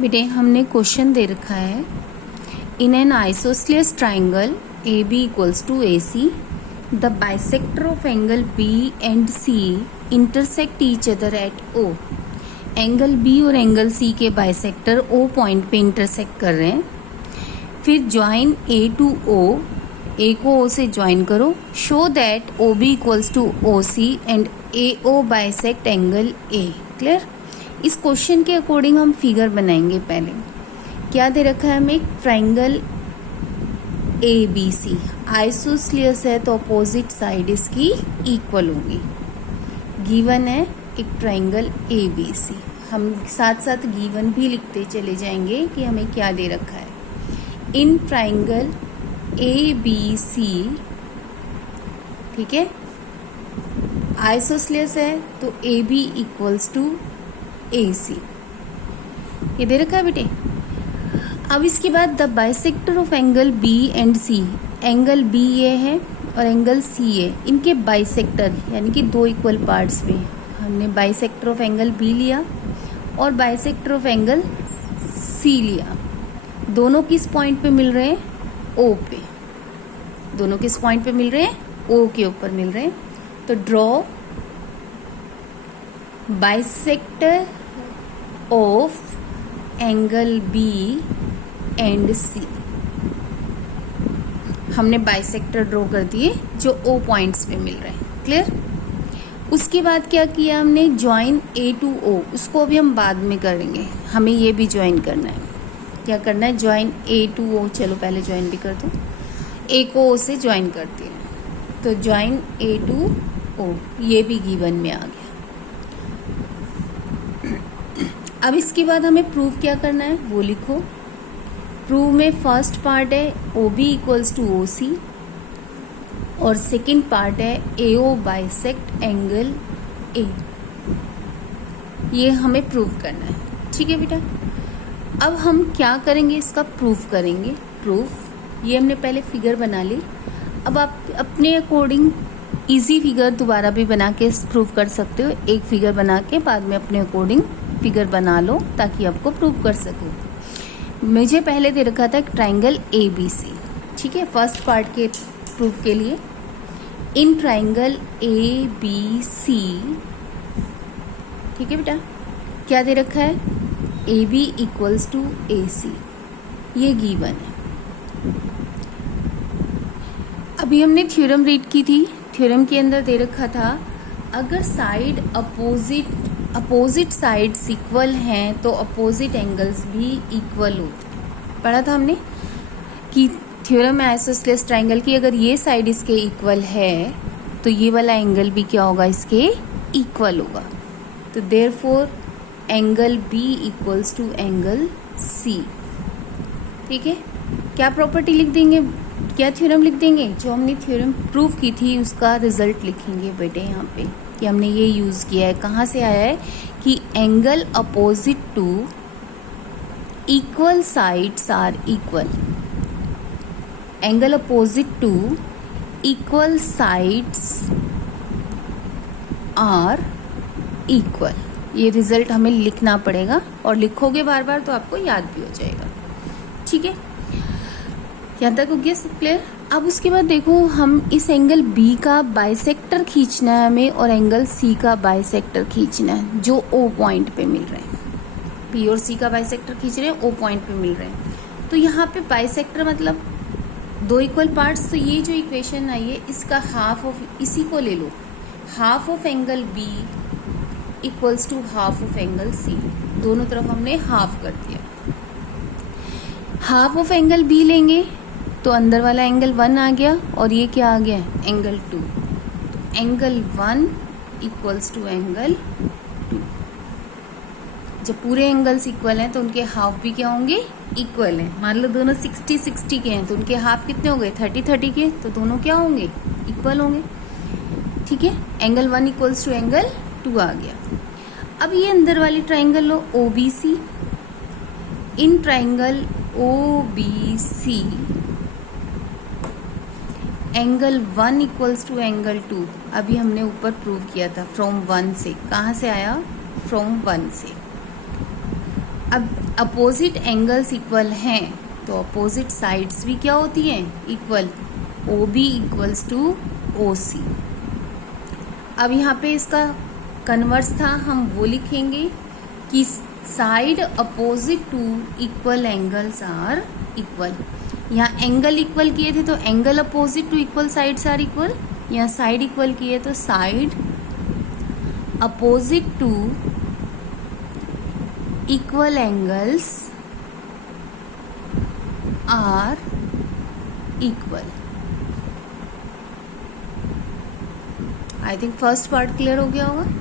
बेटे हमने क्वेश्चन दे रखा है, in an isosceles triangle A B equals to A C the bisector of angle B and C intersect each other at O. Angle B और angle C के bisector O point पे intersect कर रहे हैं। फिर ज्वाइन ए two O, ए को ओ से join करो। Show that O B equals to O C and A O bisect angle A. Clear? इस क्वेश्चन के अकॉर्डिंग हम फिगर बनाएंगे। पहले क्या दे रखा है हमें, ट्राइंगल ए बी सी आइसोस्सेलेस है तो अपोजिट साइड इसकी इक्वल होगी। गिवन है एक ट्राइंगल ए बी सी, हम साथ साथ गिवन भी लिखते चले जाएंगे कि हमें क्या दे रखा है। In triangle A B C, ठीक है, आइसोस्सेलेस है तो A B equals to A C, ये दे रखा है बेटे। अब इसके बाद the bisector of angle B and C, angle B ये है और एंगल सी है, इनके बाइसेक्टर यानी कि दो इक्वल पार्ट्स में हमने बाइसेक्टर ऑफ एंगल बी लिया और बाइसेक्टर ऑफ एंगल सी लिया। दोनों किस पॉइंट पे मिल रहे हैं, ओ पे। दोनों किस पॉइंट पे मिल रहे हैं, ओ के ऊपर मिल रहे हैं। तो draw bisector of angle B and C. हमने बाइसेक्टर ड्रॉ कर दिए जो ओ पॉइंट्स पे मिल रहे हैं। क्लियर? उसके बाद क्या किया हमने, ज्वाइन ए टू ओ, उसको अभी हम बाद में करेंगे, हमें ये भी ज्वाइन करना है। क्या करना है, ज्वाइन ए टू ओ। चलो पहले ज्वाइन भी कर दो, ए को ओ से ज्वाइन करते हैं। तो ज्वाइन ए टू ओ, ये भी गिवन में आ गया। अब इसके बाद हमें प्रूव क्या करना है वो लिखो। प्रूव में फर्स्ट पार्ट है O B equals to O C और सेकेंड पार्ट है ए ओ बाइसेक्ट एंगल ए। ये हमें प्रूव करना है। ठीक है बेटा, अब हम क्या करेंगे, इसका प्रूफ करेंगे। प्रूफ ये हमने पहले फिगर बना ली। अब आप अपने अकॉर्डिंग इजी फिगर दोबारा भी बना के प्रूव कर सकते हो। एक फिगर बना के बाद में अपने अकॉर्डिंग फिगर बना लो ताकि आपको प्रूव कर सको। मुझे पहले दे रखा था ट्राइंगल ए बी सी, ठीक है, फर्स्ट पार्ट के प्रूफ के लिए। In triangle A B C, ठीक है बेटा, क्या दे रखा है, ए B equals to A C, ये गिवन है। अभी हमने थ्योरम रीड की थी। थ्योरम के अंदर दे रखा था अगर साइड अपोजिट साइड्स इक्वल हैं तो अपोजिट एंगल्स भी इक्वल होते हैं। पढ़ा था हमने कि थ्योरम है आइसोस्सेलेस ट्राइंगल की, अगर ये साइड इसके इक्वल है तो ये वाला एंगल भी क्या होगा, इसके इक्वल होगा। तो therefore angle B equals to angle C. ठीक है, क्या प्रॉपर्टी लिख देंगे, क्या थ्योरम लिख देंगे, जो हमने थ्योरम प्रूव की थी उसका रिजल्ट लिखेंगे बेटे यहाँ पे कि हमने ये यूज़ किया है। कहाँ से आया है कि angle opposite to equal sides are equal. Angle opposite to equal sides are equal. ये रिजल्ट हमें लिखना पड़ेगा और लिखोगे बार बार तो आपको याद भी हो जाएगा। ठीक है, यहाँ तक हो गया सब क्लियर। अब उसके बाद देखो, हम इस एंगल बी का बाइसेक्टर खींचना है हमें और एंगल सी का बाइसेक्टर खींचना है जो ओ पॉइंट पे मिल रहे हैं। बी और सी का बाइसेक्टर खींच रहे हैं, ओ पॉइंट पे मिल रहे हैं। तो यहाँ पे बाइसेक्टर मतलब दो इक्वल पार्ट्स। तो ये जो इक्वेशन आई है इसका हाफ ऑफ, इसी को ले लो, half of angle B equals to half of angle C. दोनों तरफ हमने हाफ कर दिया। हाफ ऑफ एंगल बी लेंगे तो अंदर वाला एंगल 1 आ गया और ये क्या आ गया, एंगल 2। तो एंगल 1 इक्वल्स टू एंगल 2। जब पूरे एंगल्स इक्वल हैं तो उनके हाफ भी क्या होंगे, इक्वल हैं। मान लो दोनों 60-60 के हैं तो उनके हाफ कितने हो गए, 30-30 के, तो दोनों क्या होंगे, इक्वल होंगे। ठीक है, एंगल 1 इक्वल्स टू एंगल 2 आ गया। अब ये अंदर वाली ट्राइंगल लो O B C. In triangle O B C angle 1 equals to angle 2। अभी हमने ऊपर प्रूव किया था फ्रॉम 1 से। कहाँ से आया, फ्रॉम 1 से। अब अपोजिट एंगल्स इक्वल हैं तो अपोजिट साइड्स भी क्या होती हैं, equal. O B equals to O C. अब यहाँ पे इसका कन्वर्स था, हम वो लिखेंगे कि side opposite to equal angles are equal. यहाँ एंगल इक्वल किए थे तो angle opposite to equal sides are equal. यहाँ साइड इक्वल किए तो side opposite to equal angles are equal. I think first part clear हो गया होगा।